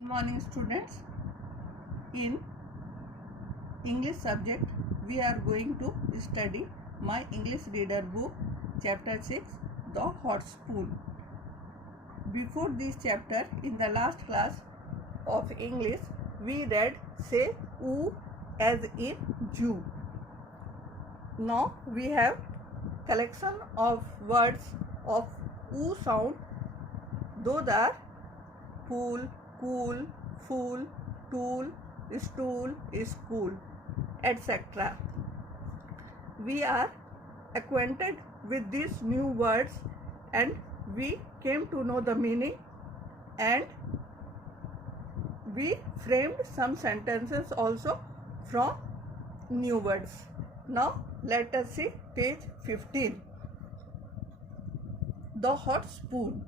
Good morning students. In English subject we are going to study my English reader book chapter 6 The Hot Spoon. Before this chapter in the last class of English we read say oo as in Jew. Now we have collection of words of oo sound. Those are pool, cool, fool, tool, stool, school, etc. We are acquainted with these new words and we came to know the meaning and we framed some sentences also from new words. Now let us see page 15. The hot spoon.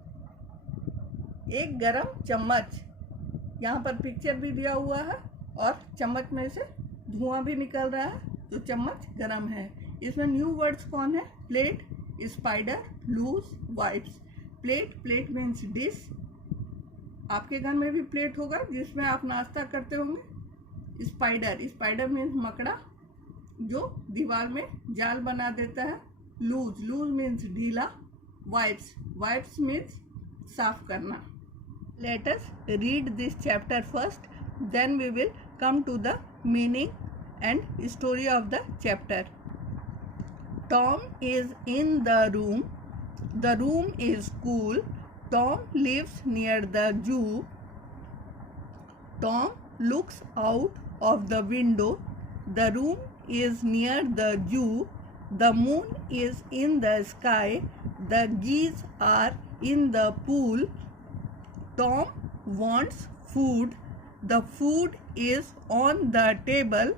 एक गरम चम्मच. यहाँ पर picture भी दिया हुआ है और चम्मच में से धुआं भी निकल रहा है तो चम्मच गरम है. इसमें न्यू वर्ड्स कौन है? Plate, spider, loose, wipes. Plate means dish. आपके घर में भी प्लेट होगा जिसमें आप नाश्ता करते होंगे. स्पाइडर मीन्स मकड़ा जो दीवार में जाल बना देता है. लूज मीन्स ढीला. वाइप्स मीन्स साफ करना. Let us read this chapter first, then we will come to the meaning and story of the chapter. Tom is in the room. The room is cool. Tom lives near the Jew. Tom looks out of the window. The room is near the Jew. The moon is in the sky. The geese are in the pool. Tom wants food. The food is on the table.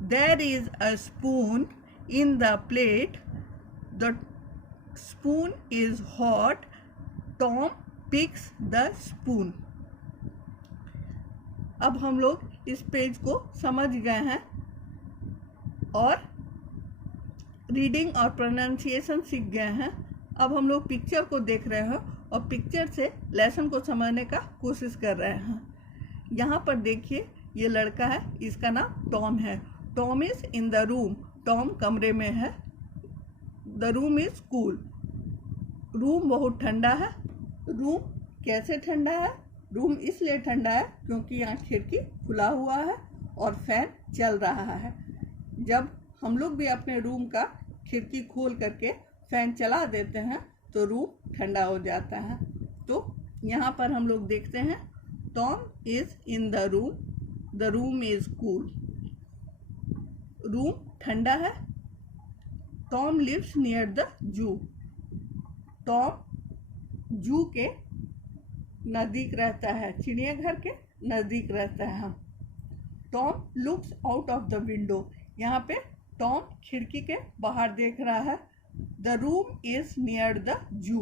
There is a spoon in the plate. The spoon is hot. Tom picks the spoon. अब हम लोग इस page को समझ गए हैं और reading और प्रोनाउंसिएशन सीख गए हैं. अब हम लोग पिक्चर को देख रहे हैं और पिक्चर से लेसन को समझने का कोशिश कर रहे हैं. यहाँ पर देखिए ये लड़का है, इसका नाम टॉम है. Tom is in the room. Tom कमरे में है. The room is cool. Room बहुत ठंडा है. रूम कैसे ठंडा है? रूम इसलिए ठंडा है क्योंकि यहाँ खिड़की खुला हुआ है और फैन चल रहा है. जब हम लोग भी अपने रूम का खिड़की खोल करके फैन चला देते हैं तो रूम ठंडा हो जाता है. तो यहाँ पर हम लोग देखते हैं Tom is in the room. The room is cool. Room ठंडा है. Tom lives near the zoo. Tom zoo के नज़दीक रहता है, चिड़ियाघर के नज़दीक रहता है. Tom looks out of the window. यहाँ पे टॉम खिड़की के बाहर देख रहा है. The room is near the जू.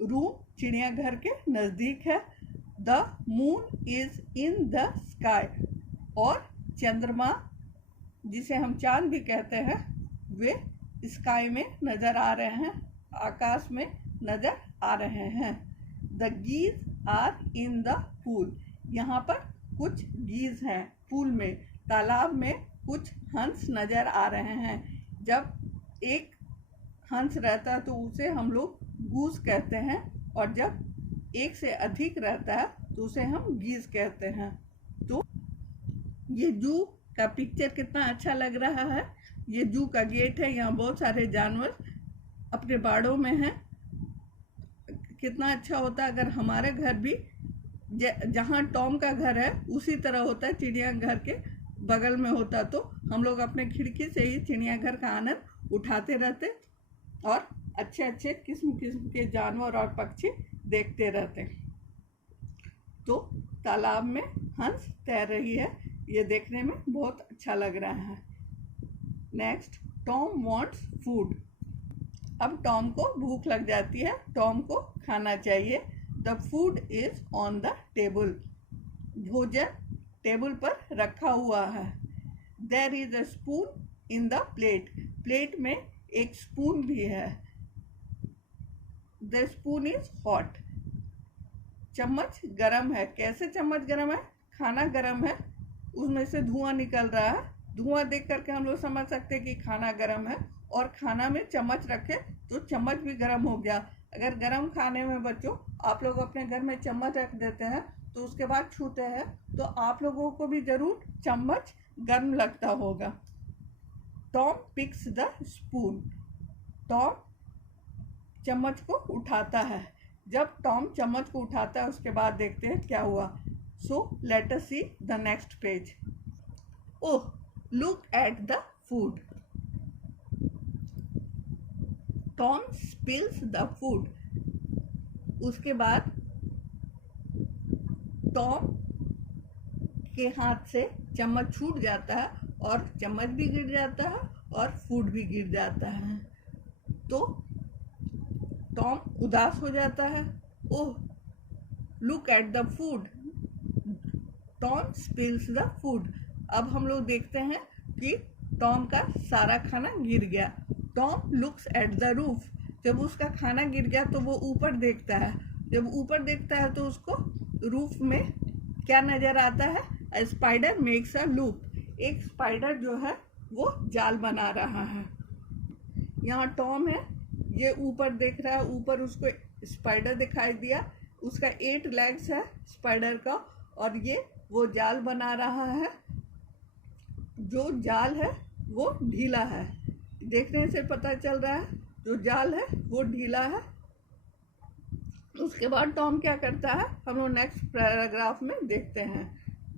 रूम चिड़ियाघर के नज़दीक है. The moon is in the sky. और चंद्रमा जिसे हम चांद भी कहते हैं वे स्काई में नज़र आ रहे हैं, आकाश में नज़र आ रहे हैं. The geese are in the pool. यहाँ पर कुछ गीज हैं पूल में, तालाब में कुछ हंस नज़र आ रहे हैं. जब एक हंस रहता है तो उसे हम लोग गूस कहते हैं और जब एक से अधिक रहता है तो उसे हम गीज कहते हैं. तो ये जू का पिक्चर कितना अच्छा लग रहा है. ये जू का गेट है. यहाँ बहुत सारे जानवर अपने बाड़ों में हैं. कितना अच्छा होता अगर हमारे घर भी जहाँ टॉम का घर है उसी तरह होता है, चिड़ियाघर के बगल में होता तो हम लोग अपने खिड़की से ही चिड़ियाघर का आनंद उठाते रहते और अच्छे किस्म के जानवर और पक्षी देखते रहते. तो तालाब में हंस तैर रही है. ये देखने में बहुत अच्छा लग रहा है. Next, Tom wants food. अब टॉम को भूख लग जाती है. टॉम को खाना चाहिए. The food is on the table. भोजन टेबल पर रखा हुआ है. There is a spoon in the plate. Plate में एक स्पून भी है. The spoon is hot. चम्मच गरम है। कैसे चम्मच गरम है? खाना गरम है, उसमें से धुआं निकल रहा है। धुआं देख करके हम लोग समझ सकते हैं कि खाना गरम है। और खाना में चम्मच रखे तो चम्मच भी गरम हो गया। अगर गरम खाने में बच्चों आप लोग अपने घर में चम्मच रख देते हैं तो उसके बाद छूते हैं तो आप लोगों को भी जरूर चम्मच गर्म लगता होगा। Tom picks the spoon. Tom चम्मच को उठाता है। जब टॉम चम्मच को उठाता है उसके बाद देखते हैं क्या हुआ। So let us see the next page. Oh, look at the food. Tom spills the food. उसके बाद टॉम के हाथ से चम्मच छूट जाता है और चम्मच भी गिर जाता है और फूड भी गिर जाता है। तो टॉम उदास हो जाता है। Oh, look at the food. Tom spills the food. अब हम लोग देखते हैं कि टॉम का सारा खाना गिर गया। Tom looks at the roof. जब उसका खाना गिर गया तो वो ऊपर देखता है। जब ऊपर देखता है तो उसको रूफ में क्या नजर आता है? A spider makes a loop. एक स्पाइडर जो है वो जाल बना रहा है। यहाँ टॉम है, ये ऊपर देख रहा है। ऊपर उसको स्पाइडर दिखाई दिया। उसका 8 लेग्स है स्पाइडर का और ये वो जाल बना रहा है। जो जाल है वो ढीला है। देखने से पता चल रहा है जो जाल है वो ढीला है। उसके बाद टॉम क्या करता है हम लोग नेक्स्ट पैराग्राफ में देखते हैं।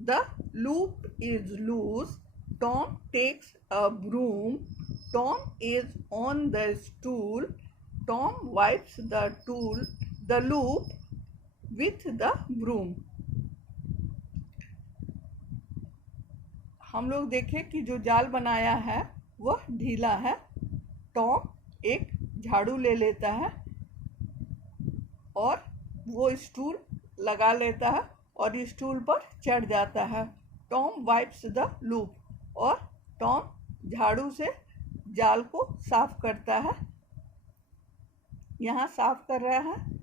The loop is loose. Tom takes a broom. Tom is on the stool. Tom wipes the loop with the broom. हम लोग देखें कि जो जाल बनाया है वह ढीला है। टॉम एक झाड़ू ले लेता है और वो स्टूल लगा लेता है और स्टूल पर चढ़ जाता है। टॉम वाइप्स द लूप और टॉम झाड़ू से जाल को साफ करता है। यहाँ साफ कर रहा है।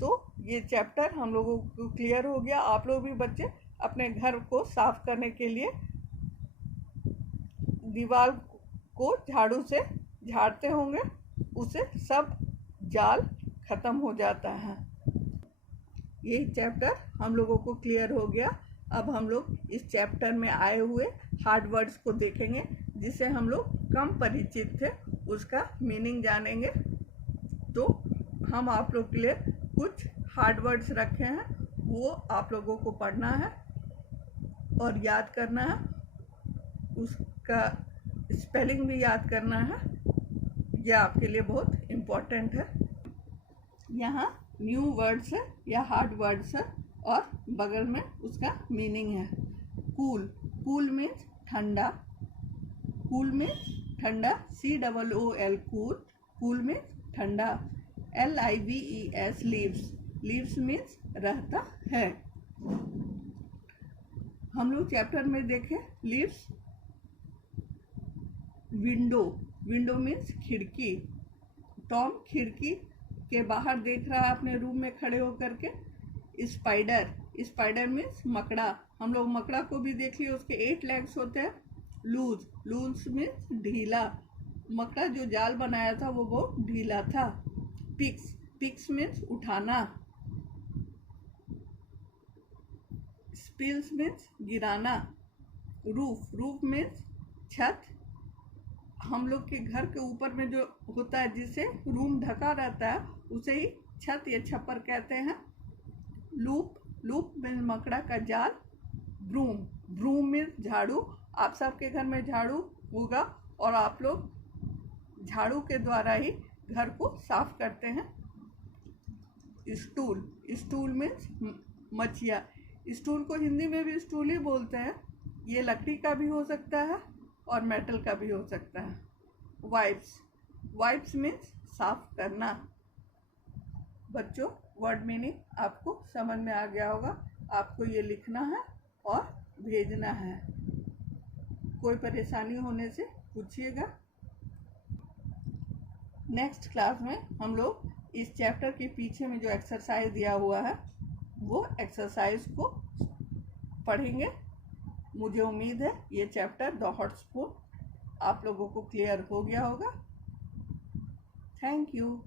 तो ये चैप्टर हम लोगों को क्लियर हो गया। आप लोग भी बच्चे अपने घर को साफ करने के लिए दीवार को झाड़ू से झाड़ते होंगे, उससे सब जाल खत्म हो जाता है। यही चैप्टर हम लोगों को क्लियर हो गया। अब हम लोग इस चैप्टर में आए हुए हार्ड वर्ड्स को देखेंगे जिससे हम लोग कम परिचित थे, उसका मीनिंग जानेंगे। तो हम आप लोग के लिए कुछ हार्ड वर्ड्स रखे हैं, वो आप लोगों को पढ़ना है और याद करना है। उसका स्पेलिंग भी याद करना है। यह आपके लिए बहुत इम्पोर्टेंट है। यहाँ न्यू वर्ड्स है या हार्ड वर्ड्स है और बगल में उसका मीनिंग है। कूल। कूल मीन्स ठंडा। कूल मीन्स ठंडा। COOL cool. कूल मीन्स ठंडा। LIVES leaves. लीव्स मीन्स रहता है। हम लोग चैप्टर में देखें लीव्स। विंडो। विंडो मीन्स खिड़की। टॉम खिड़की के बाहर देख रहा है अपने रूम में खड़े होकर के। स्पाइडर। स्पाइडर मीन्स मकड़ा। हम लोग मकड़ा को भी देख लिए, उसके 8 लेग्स होते हैं। लूज। लूज मीन्स ढीला। मकड़ा जो जाल बनाया था वो बहुत ढीला था। पिक्स। पिक्स मीन्स उठाना। स्पिल्स मीन्स गिराना। रूफ। रूफ मीन्स छत। हम लोग के घर के ऊपर में जो होता है जिससे रूम ढका रहता है उसे ही छत या छप्पर कहते हैं। लूप। लूप मीन्स मकड़ा का जाल। ब्रूम। ब्रूम मीन्स झाड़ू। आप सबके घर में झाड़ू होगा और आप लोग झाड़ू के द्वारा ही घर को साफ करते हैं। स्टूल। स्टूल मीन्स मचिया। स्टूल को हिंदी में भी स्टूल ही बोलते हैं। ये लकड़ी का भी हो सकता है और मेटल का भी हो सकता है। वाइप्स। वाइप्स मीन्स साफ करना। बच्चों, वर्ड मीनिंग आपको समझ में आ गया होगा। आपको ये लिखना है और भेजना है। कोई परेशानी होने से पूछिएगा। नेक्स्ट क्लास में हम लोग इस चैप्टर के पीछे में जो एक्सरसाइज दिया हुआ है वो एक्सरसाइज को पढ़ेंगे। मुझे उम्मीद है ये चैप्टर द हॉट स्पून आप लोगों को क्लियर हो गया होगा। Thank you.